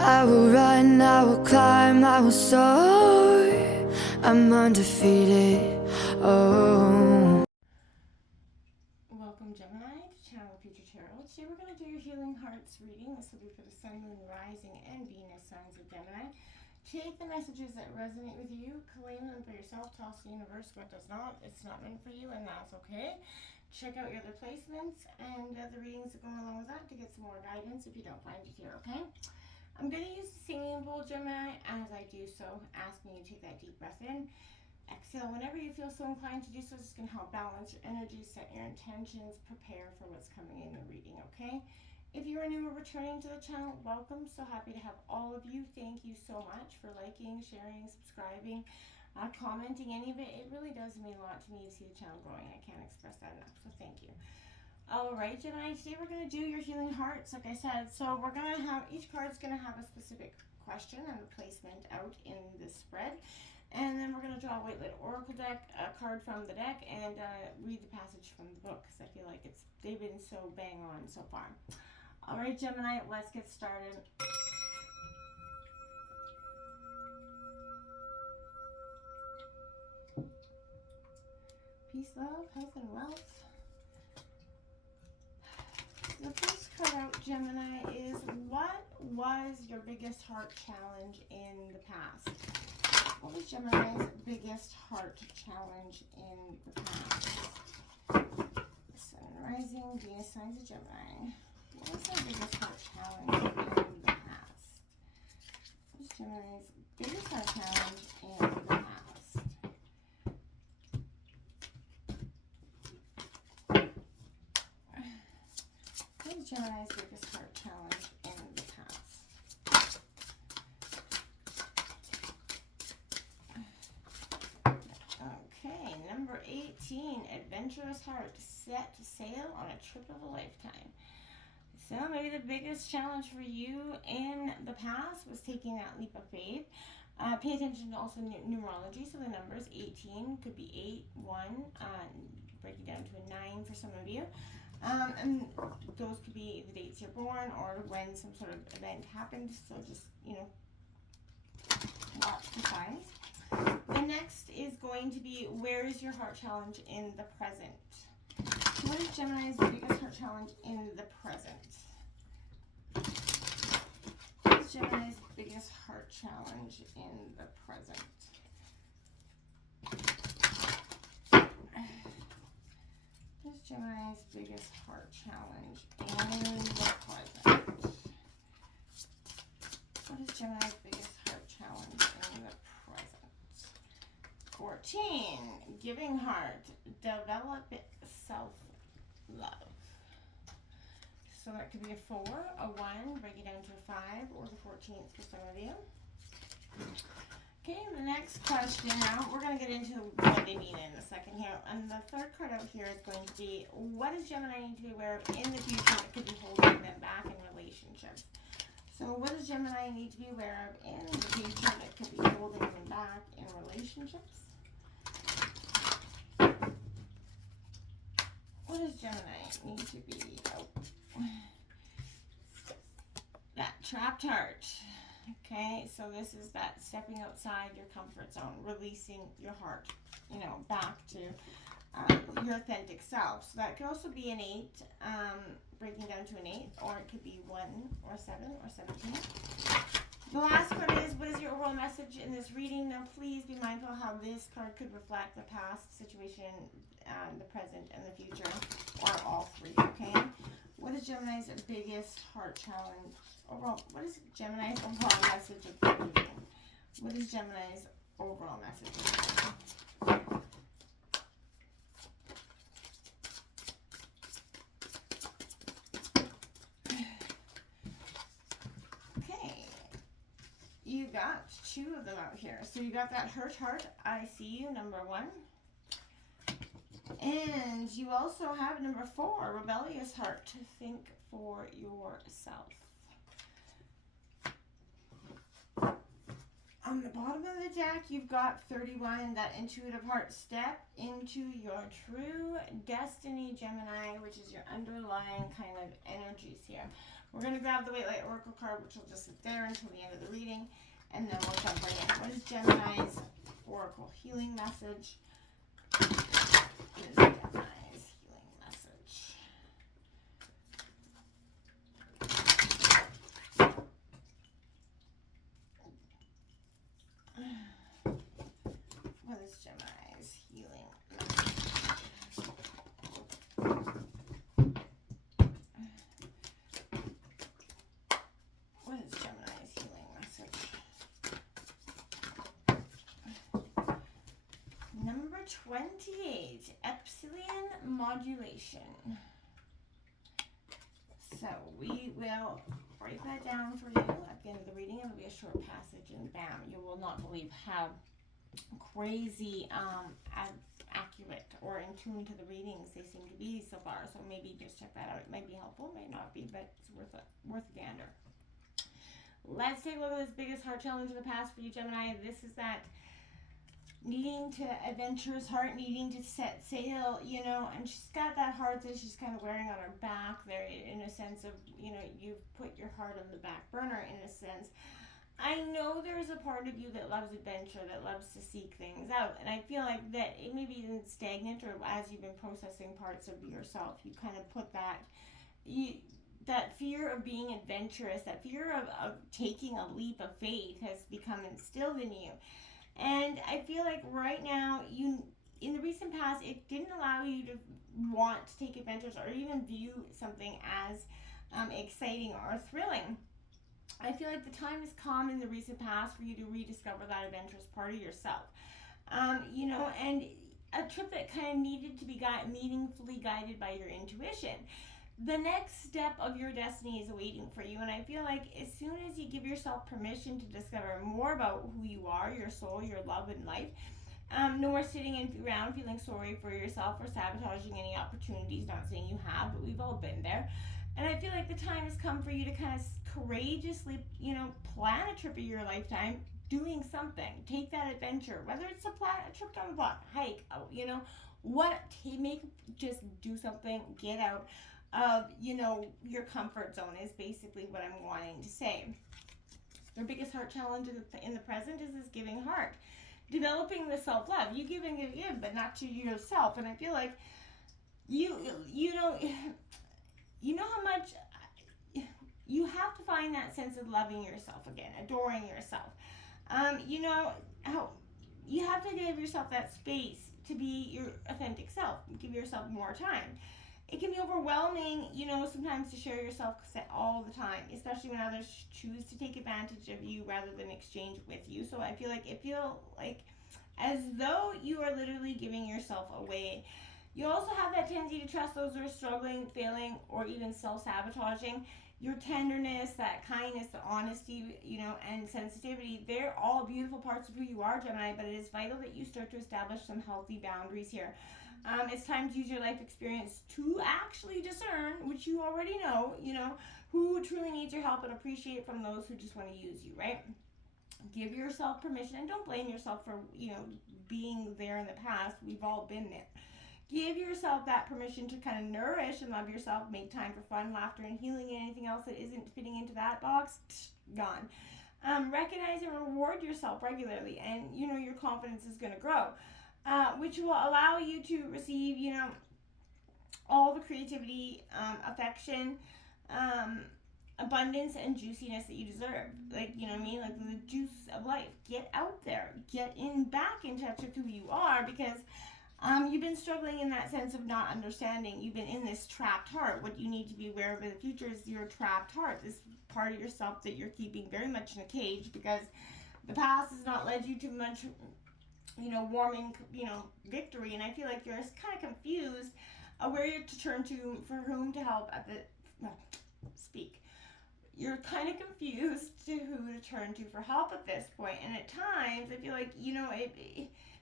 I will run, I will climb, I will soar. I'm undefeated. Oh. Welcome, Gemini, to Channel Future Tarot. Today we're going to do your Healing Hearts reading. This will be for the Sun, Moon, Rising, and Venus signs of Gemini. Take the messages that resonate with you, claim them for yourself, toss the universe what does not. It's not meant for you, and that's okay. Check out your other placements and the readings that go along with that to get some more guidance if you don't find it here, okay? I'm going to use the singing bowl, Gemini. As I do so, asking you to take that deep breath in. Exhale whenever you feel so inclined to do so. This can help balance your energy, set your intentions, prepare for what's coming in the reading, okay? If you are new or returning to the channel, welcome. So happy to have all of you. Thank you so much for liking, sharing, subscribing, commenting, any of it. It really does mean a lot to me to see the channel growing. I can't express that enough, so thank you. All right, Gemini, today we're going to do your Healing Hearts, like I said. So we're going to have, each card's going to have a specific question and a placement out in this spread. And then we're going to draw a white light oracle deck, a card from the deck, and read the passage from the book, because I feel like they've been so bang on so far. All right, Gemini, let's get started. Peace, love, health, and wealth. The first card out, Gemini, is what was your biggest heart challenge in the past? What was Gemini's biggest heart challenge in the past? Sun and Rising, Venus signs of Gemini. What was their biggest heart challenge in the past? What was Gemini's biggest heart challenge in the past? What is Gemini's biggest heart challenge in the past? Okay, number 18, adventurous heart, set sail on a trip of a lifetime. So maybe the biggest challenge for you in the past was taking that leap of faith. Pay attention to also numerology. So the numbers 18 could be 8, 1, break it down to a 9 for some of you. And those could be the dates you're born or when some sort of event happened. So just, watch the signs. The next is going to be, where is your heart challenge in the present? What is Gemini's biggest heart challenge in the present? What is Gemini's biggest heart challenge in the present? What is Gemini's biggest heart challenge in the present? What is Gemini's biggest heart challenge in the present? 14, giving heart, develop self-love. So that could be a 4, a 1, break it down to a 5, or the 14th for some of you. Okay, the next question now, we're going to get into what they mean in a second here. And the third card out here is going to be, what does Gemini need to be aware of in the future that could be holding them back in relationships? So what does Gemini need to be aware of in the future that could be holding them back in relationships? What does Gemini need to be out? That trapped heart. Okay, so this is that stepping outside your comfort zone, releasing your heart, back to your authentic self. So that could also be an 8, breaking down to an 8, or it could be 1 or 7 or 17. The last card is, what is your overall message in this reading? Now, please be mindful how this card could reflect the past situation, the present, and the future, or all three, okay? What is Gemini's biggest heart challenge? Overall, what is Gemini's overall message of the reading? What is Gemini's overall message of the reading? Okay, you got 2 of them out here. So you got that hurt heart, I see you, number 1. And you also have number 4, rebellious heart, to think for yourself. On the bottom of the deck, you've got 31, that intuitive heart. Step into your true destiny, Gemini, which is your underlying kind of energies here. We're going to grab the White Light Oracle card, which will just sit there until the end of the reading, and then we'll jump right in. What is Gemini's Oracle healing message? What is Gemini's healing message? What is Gemini's healing message? What is Gemini's healing message? Number 28, Epsilon modulation. So we will break that down for you at the end of the reading. It'll be a short passage, and bam, you will not believe how crazy accurate or in tune to the readings they seem to be so far. So maybe just check that out. It might be helpful, might not be, but it's worth a gander. Let's take a look at this biggest heart challenge of the past for you, Gemini. This is that needing to adventurous heart, needing to set sail, you know, and she's got that heart that she's kind of wearing on her back there, in a sense of, you know, you've put your heart on the back burner in a sense. I know there's a part of you that loves adventure, that loves to seek things out, and I feel like that it may be stagnant, or as you've been processing parts of yourself, you kind of put that fear of being adventurous, that fear of taking a leap of faith has become instilled in you. And I feel like right now, in the recent past, it didn't allow you to want to take adventures or even view something as exciting or thrilling. I feel like the time has come in the recent past for you to rediscover that adventurous part of yourself. You know, and a trip that kind of needed to be meaningfully guided by your intuition. The next step of your destiny is awaiting for you, and I feel like as soon as you give yourself permission to discover more about who you are, your soul, your love in life, no more sitting around feeling sorry for yourself or sabotaging any opportunities. Not saying you have, but we've all been there. And I feel like the time has come for you to kind of courageously, you know, plan a trip of your lifetime, doing something. Take that adventure, whether it's a trip down the block, hike, you know, just do something, get out of, you know, your comfort zone is basically what I'm wanting to say. Your biggest heart challenge in the present is this giving heart. Developing the self-love. You give and give, but not to yourself. And I feel like you know how much you have to find that sense of loving yourself again, adoring yourself. You know how you have to give yourself that space to be your authentic self. Give yourself more time. It can be overwhelming, you know, sometimes to share yourself all the time, especially when others choose to take advantage of you rather than exchange with you. So I feel like as though you are literally giving yourself away. You also have that tendency to trust those who are struggling, failing, or even self-sabotaging. Your tenderness, that kindness, the honesty, you know, and sensitivity, they're all beautiful parts of who you are, Gemini, but it is vital that you start to establish some healthy boundaries here. It's time to use your life experience to actually discern, which you already know, you know, who truly needs your help, and appreciate from those who just want to use you, right? Give yourself permission, and don't blame yourself for, you know, being there in the past. We've all been there. Give yourself that permission to kind of nourish and love yourself. Make time for fun, laughter, and healing, and anything else that isn't fitting into that box, gone. Recognize and reward yourself regularly, and, you know, your confidence is going to grow. Which will allow you to receive, you know, all the creativity, affection, abundance, and juiciness that you deserve. Like, you know what I mean? Like the juice of life. Get out there. Get back in touch with who you are, because you've been struggling in that sense of not understanding. You've been in this trapped heart. What you need to be aware of in the future is your trapped heart. This part of yourself that you're keeping very much in a cage, because the past has not led you to much, you know, warming, you know, victory. And I feel like you're kind of confused where you're to turn to, for whom to help You're kind of confused to who to turn to for help at this point. And at times, I feel like, you know,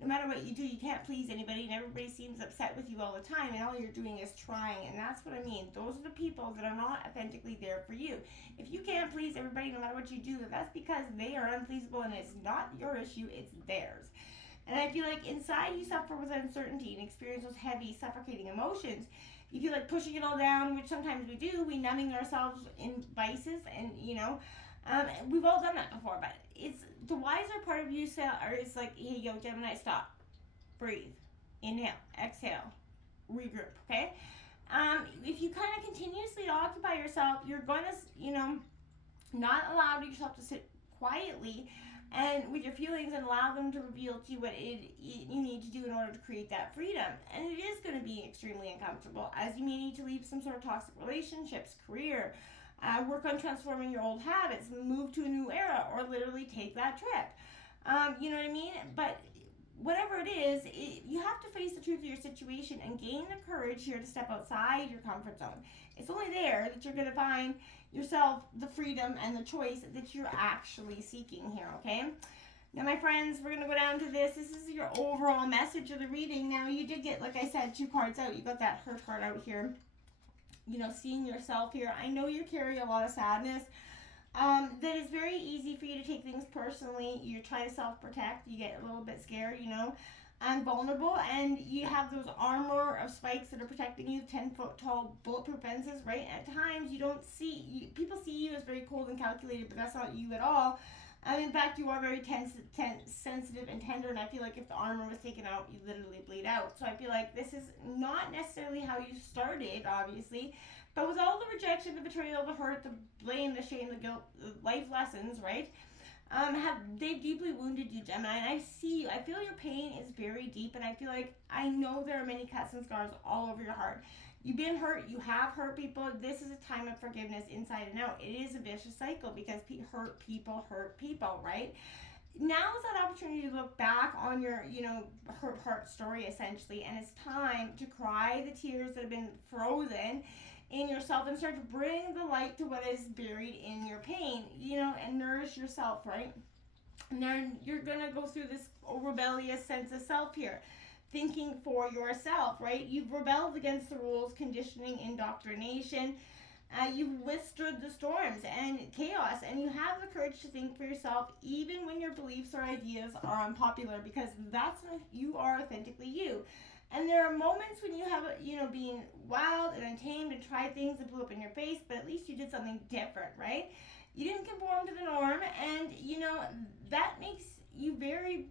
no matter what you do, you can't please anybody, and everybody seems upset with you all the time, and all you're doing is trying. And that's what I mean. Those are the people that are not authentically there for you. If you can't please everybody, no matter what you do, that's because they are unpleasable, and it's not your issue, it's theirs. And I feel like inside you suffer with uncertainty and experience those heavy, suffocating emotions. you feel like pushing it all down, which sometimes we do. We numbing ourselves in vices, and we've all done that before. But it's the wiser part of you is like, hey, yo, Gemini, stop, breathe, inhale, exhale, regroup. Okay. If you kind of continuously occupy yourself, you're going to, not allow yourself to sit quietly and with your feelings and allow them to reveal to you what you need to do in order to create that freedom. And it is going to be extremely uncomfortable, as you may need to leave some sort of toxic relationships, career, work on transforming your old habits, move to a new era, or literally take that trip. You know what I mean? But whatever it is, you have to face the truth of your situation and gain the courage here to step outside your comfort zone. It's only there that you're going to find yourself the freedom and the choice that you're actually seeking here, okay? Now, my friends, we're going to go down to this. This is your overall message of the reading. Now, you did get, like I said, 2 cards out. You got that hurt heart out here. Seeing yourself here. I know you carry a lot of sadness. That is very easy for you to take things personally. You're trying to self-protect. You get a little bit scared, and vulnerable, and you have those armor of spikes that are protecting you, 10-foot tall bulletproof fences, right? At times, people see you as very cold and calculated, but that's not you at all. In fact, you are very sensitive and tender, and I feel like if the armor was taken out, you literally bleed out. So I feel like this is not necessarily how you started, obviously, but with all the rejection, the betrayal, the hurt, the blame, the shame, the guilt, the life lessons, right? They've deeply wounded you, Gemini, and I feel your pain is very deep, and I know there are many cuts and scars all over your heart. You've been hurt, you have hurt people. This is a time of forgiveness inside and out. It is a vicious cycle because hurt people, right? Now is that opportunity to look back on your, hurt heart story, essentially, and it's time to cry the tears that have been frozen in yourself and start to bring the light to what is buried in your pain, and nourish yourself, right? And then you're gonna go through this rebellious sense of self here, thinking for yourself, right? You've rebelled against the rules, conditioning, indoctrination. You've withstood the storms and chaos, and you have the courage to think for yourself, even when your beliefs or ideas are unpopular, because that's when you are authentically you. And there are moments when you have, being wild and untamed and tried things that blew up in your face, but at least you did something different, right? You didn't conform to the norm, and, that makes you very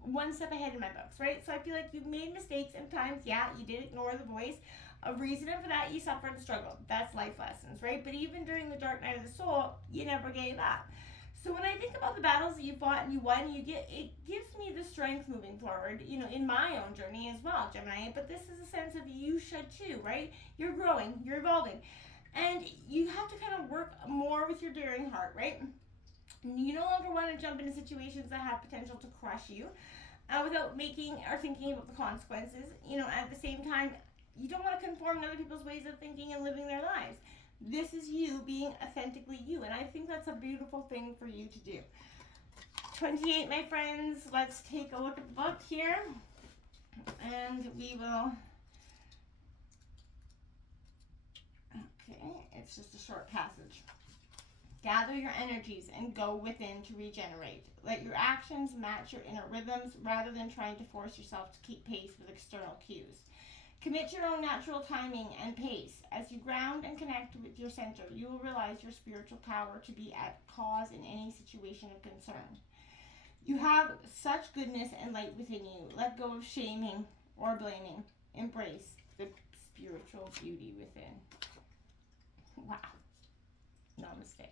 one step ahead in my books, right? So I feel like you've made mistakes and times, yeah, you did ignore the voice of reason, and for that you suffered and struggled. That's life lessons, right? But even during the dark night of the soul, you never gave up. So when I think about the battles that you fought and you won, it gives me the strength moving forward, in my own journey as well, Gemini. But this is a sense of you should too, right? You're growing, you're evolving. And you have to kind of work more with your daring heart, right? You no longer want to jump into situations that have potential to crush you without making or thinking about the consequences. At the same time, you don't want to conform to other people's ways of thinking and living their lives. This is you being authentically you, and I think that's a beautiful thing for you to do. 28, my friends, let's take a look at the book here, and we will, okay, it's just a short passage. Gather your energies and go within to regenerate. Let your actions match your inner rhythms rather than trying to force yourself to keep pace with external cues. Commit your own natural timing and pace. As you ground and connect with your center, you will realize your spiritual power to be at cause in any situation of concern. You have such goodness and light within you. Let go of shaming or blaming. Embrace the spiritual beauty within. Wow. Namaste.